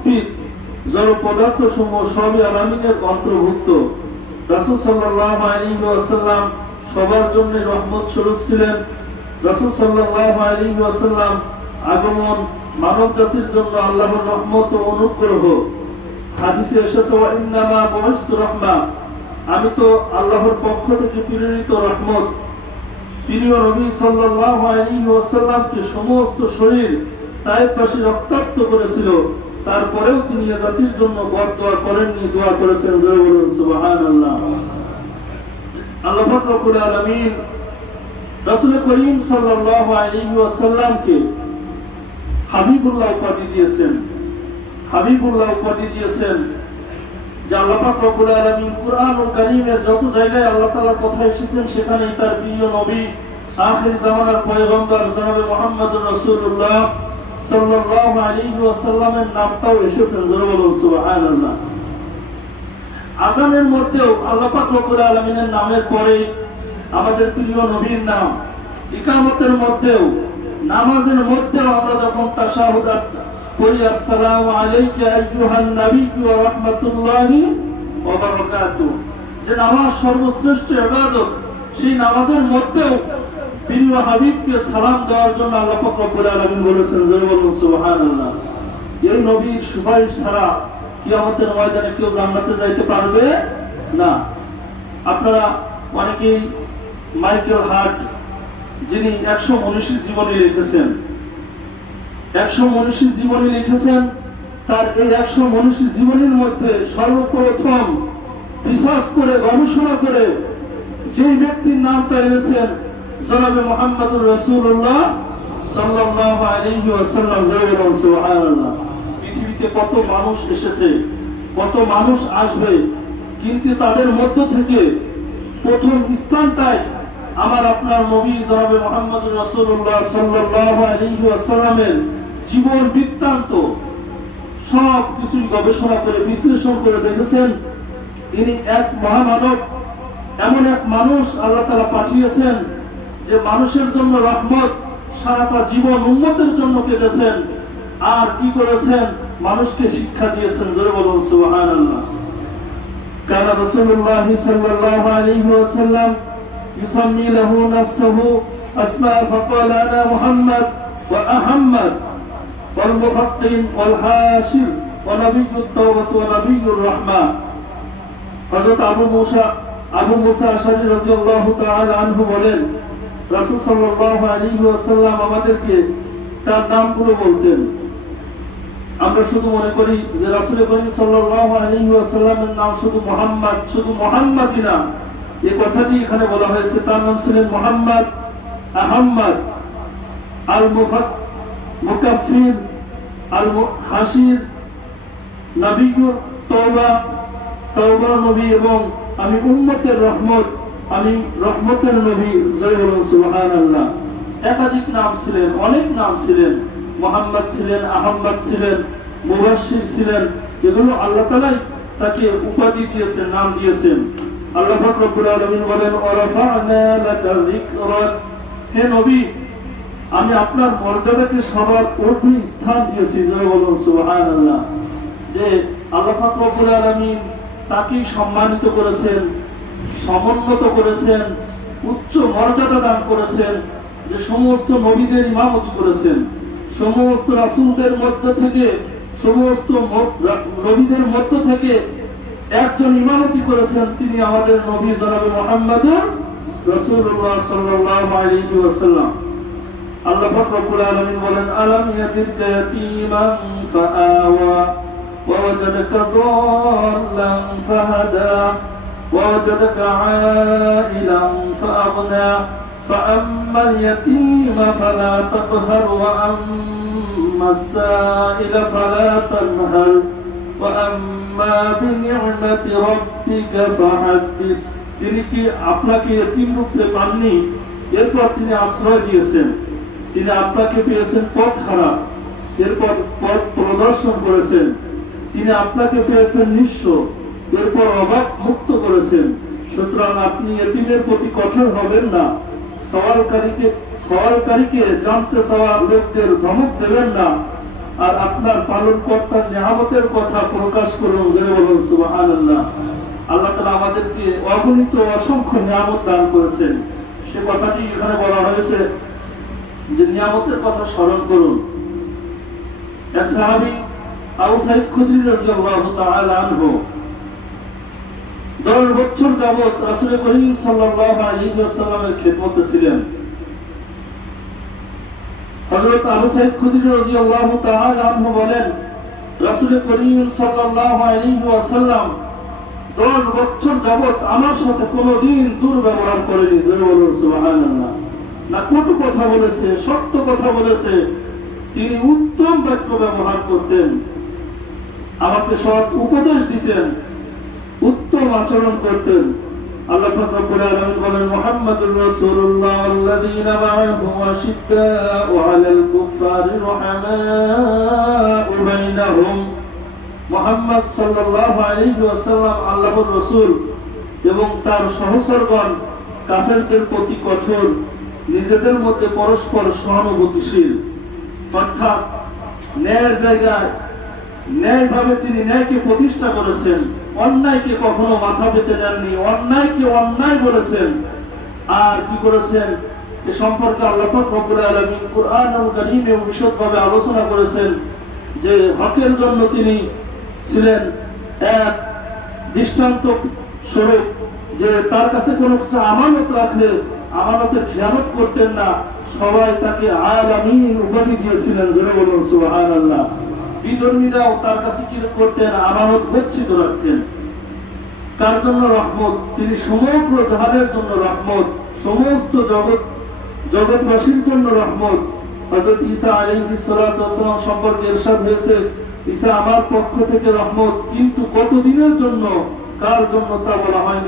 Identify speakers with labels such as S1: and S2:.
S1: উদ্ভিদ জড় পদার্থ সমূহ সবই আলামিনের অন্তর্ভুক্ত। রাসূল সাল্লাল্লাহু আলাইহি ওয়াসাল্লাম সবার জন্য রহমত স্বরূপ ছিলেন। রাসূল সাল্লাল্লাহু আলাইহি ওয়াসাল্লাম আগমন মানব জাতির জন্য আল্লাহর রহমত ও অনুগ্রহ। হাদিসে এসেছে ইন্নামা বুইসতু রাহমা। আমি তো আল্লাহর পক্ষ থেকে প্রেরিত রহমত। প্রিয় নবী সাল্লাল্লাহু আলাইহি ওয়াসাল্লামকে সমস্ত শরীর তাই পাশে রক্তাক্ত করেছিল। তারপরেও তিনি জাতির জন্য বদ দোয়া করেননি, দোয়া করেছেন জয় বলুন, সুবহানাল্লাহ। আল্লাহ রব্বুল আলামিন রাসূল করিম আলাইহি ওয়াসাল্লামকে হাবিবুল্লাহ উপাধি দিয়েছেন। হাবিবুল্লাহ উপাধি দিয়েছেন যে আল্লাহ পাক রব্বুল কুরআন ও কারীমের যত জায়গায় আল্লাহ তাআলার কথা এসেছেন, সেখানেই তার প্রিয় নবী, আখির জামানার পয়গম্বর জনাবে মুহাম্মদুর রাসূলুল্লাহ সাল্লাল্লাহু আলাইহি ওয়াসাল্লামের নামটাও এসেছেন বলুন, সুবহানাল্লাহ। মধ্যেও আল্লাহ পাক রব্বুল আলামিনের নামের পরে আমাদের প্রিয় নবীর নাম, ইকামতের মধ্যেও, নামাজের মধ্যেও আমরা যখন আসসালামু আলাইকা আইয়ুহান ওয়া রাহমাতুল্লাহি ওয়া যে নামাজ সর্বশ্রেষ্ঠ ইবাদত, সেই নামাজের মধ্যেও প্রিয় হাবিবকে সালাম দেওয়ার জন্য আল্লাহ বলেছেন এই সুপারিশ ছাড়া ময়দানে কেউ যাইতে পারবে না। আপনারা অনেকেই মাইকেল হার্ট, যিনি একশো মনীষী জীবনী লিখেছেন, একশো মনীষী লিখেছেন, তার এই একশো মনীষী জীবনীর মধ্যে সর্বপ্রথম রিসার্চ করে গবেষণা করে যেই ব্যক্তির নামটা এনেছেন জনাবে মোহাম্মদুর রসুল্লাহ সাল্লাল্লাহু আলাইহি ওয়াসাল্লাম। জয় সুবহানাল্লাহ, পৃথিবীতে কত মানুষ এসেছে, কত মানুষ আসবে, কিন্তু তাদের মধ্য থেকে প্রথম স্থানটাই আমার আপনার নবী জনাবে মোহাম্মদ রসুল্লাহ সাল্লাল্লাহু আলাইহি ওয়াসাল্লামের জীবন বৃত্তান্ত। সব কিছুই গবেষণা করে, বিশ্লেষণ করে দেখেছেন। তিনি এক মহামানব, এমন এক মানুষ আল্লাহ তাআলা পাঠিয়েছেন যে মানুষের জন্য রহমত সারাটা জীবন উন্মতের জন্য কেঁদেছেন আর কি করেছেন মানুষকে শিক্ষা দিয়েছেন জোরে বলুন সুবহানাল্লাহ كان رسول الله صلى الله عليه وسلم يسمي له نفسه أسماء فقال أنا محمد وأحمد والمحقين والحاشر ونبي التوبة ونبي الرحمة হযরত আবু মুসা আবু মুসা আশারী রাদিয়াল্লাহু তাআলা আনহু বলেন রাসূল সাল্লাল্লাহু আলাইহি ওয়াসাল্লাম আমাদেরকে তার নামগুলো বলতেন। আমরা শুধু মনে করি যে রাসূল করিম সাল্লাল্লাহু আলাইহি ওয়াসাল্লামের নাম শুধু মুহাম্মদ, শুধু মুহাম্মাদই না। এই কথাটি এখানে বলা হয়েছে, তার নাম ছিলেন মুহাম্মদ আহম্মদ আল মুকাফির আল হাসির নবিয়ুর তওবা তওবা নবী এবং আমি উম্মতের রহমত আমি রহমতের নবী জয় সুবহানাল্লাহ। একাধিক নাম ছিলেন, অনেক নাম ছিলেন। মোহাম্মদ ছিলেন, আহম্মদ ছিলেন, মুবাশশির ছিলেন। এগুলো আল্লাহ তাআলাই তাকে উপাধি দিয়েছেন, নাম দিয়েছেন। আল্লাহ রব্বুল আলামিন বলেন হে নবী, আমি আপনার মর্যাদাকে সবার স্থান দিয়েছি, জয় বলুন, সুবহানাল্লাহ। যে আল্লাহ রব্বুল আলামিন তাকেই সম্মানিত করেছেন সমুন্নত করেছেন, উচ্চ মর্যাদা দান করেছেন, যে সমস্ত নবীদের ইমামত করেছেন, সমস্ত রাসুলদের মধ্য থেকে, সমস্ত নবীদের মধ্য থেকে একজন ইমামতি করেছেন তিনি আমাদের নবী জনাবে মোহাম্মদ রসুল্লাহ সাল্লাহ আলহি ওয়াসাল্লাম। আল্লাহ ফখরুল আলমিন বলেন, আলম ইয়াজিদকা ইয়াতীমান ফাআওয়া ওয়াজাদাকা দাল্লান ফাহাদা। ووجدك عائلا فأغنى فأما اليتيم فلا تقهر وأما السائل فلا تنهر وأما بنعمة ربك فحدث তিনি কি আপনাকে এতিম রূপে পাননি এরপর তিনি আশ্রয় দিয়েছেন তিনি আপনাকে পেয়েছেন পথ হারা এরপর পথ প্রদর্শন করেছেন তিনি আপনাকে পেয়েছেন নিঃস্ব এরপর অবাক মুক্ত করেছেন, সুতরাং আপনি এতিমের প্রতি কঠোর হবেন না। সওয়ালকারীকে সওয়ালকারীকে জানতে চাওয়া লোকদের ধমক দেবেন না। আর আপনার পালন কর্তার নিয়ামতের কথা প্রকাশ করুন বলুন, সুবহানাল্লাহ। আল্লাহ তাআলা আমাদেরকে অগণিত অসংখ্য নিয়ামত দান করেছেন। সে কথাটি এখানে বলা হয়েছে যে নিয়ামতের কথা স্মরণ করুন। এক সাহাবী আবু খুদরি রাদিয়াল্লাহু তাআলা আনহু দশ বছর যাবত রাসূল করিম আলাইহি খেদমতে ছিলেন। আবু সাইদ আনহু বলেন করিম বছর আমার সাথে কোনোদিন দুর্ব্যবহার করেনি। না কটু কথা বলেছে, সত্য কথা বলেছে, তিনি উত্তম বাক্য ব্যবহার করতেন। আমাকে সৎ উপদেশ দিতেন। উত্তম আচরণ করতেন। এবং তার সহচরগণ কাফেরদের প্রতি কঠোর, নিজেদের মধ্যে পরস্পর সহানুভূতিশীল। অর্থাৎ ন্যায়ের জায়গায় ন্যায়ভাবে তিনি ন্যায়কে প্রতিষ্ঠা করেছেন। অন্যায়কে কখনো মাথা পেতে নেননি অন্যায়কে অন্যায় বলেছেন। আর কি করেছেন? এ সম্পর্কে আল্লাহ আলোচনা করেছেন যে হকের জন্য তিনি ছিলেন এক দৃষ্টান্ত স্বরূপ, যে তার কাছে কোনো কিছু আমানত রাখলে, আমানতের খেয়ানত করতেন না, সবাই তাকে আলামিন উপাধি দিয়েছিলেন। জোরে বলুন, সুবহানাল্লাহ। বিধর্মীরাও তার কাছে কি করতেন? আমানত গচ্ছিত রাখতেন। কার জন্য রহমত? তিনি সমগ্র জাহানের জন্য রহমত, সমস্ত জগৎ, জগৎবাসীর জন্য রহমত। হযরত ঈসা সালাতু ওয়াসালাম সম্পর্কে ইরশাদ হয়েছে, ঈসা আমার পক্ষ থেকে রহমত, কিন্তু কতদিনের জন্য? কার জন্য তা বলা হয়নি?